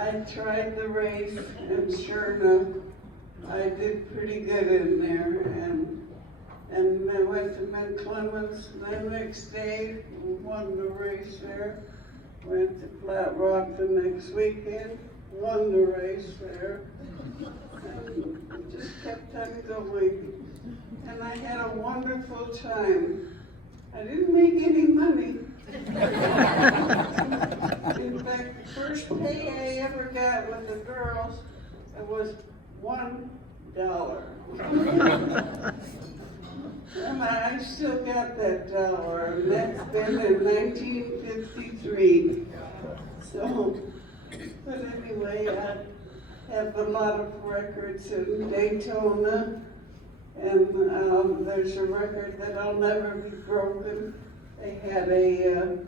I tried the race, and sure enough, I did pretty good in there, and I went to McClemens the next day, won the race there. Went to Flat Rock the next weekend, won the race there, and just kept on going. And I had a wonderful time. I didn't make any money. In fact, the first pay I ever got with the girls, it was $1. And I still got that dollar, and that's been in 1953. So, but anyway, I have a lot of records in Daytona, and there's a record that'll never be broken. They had a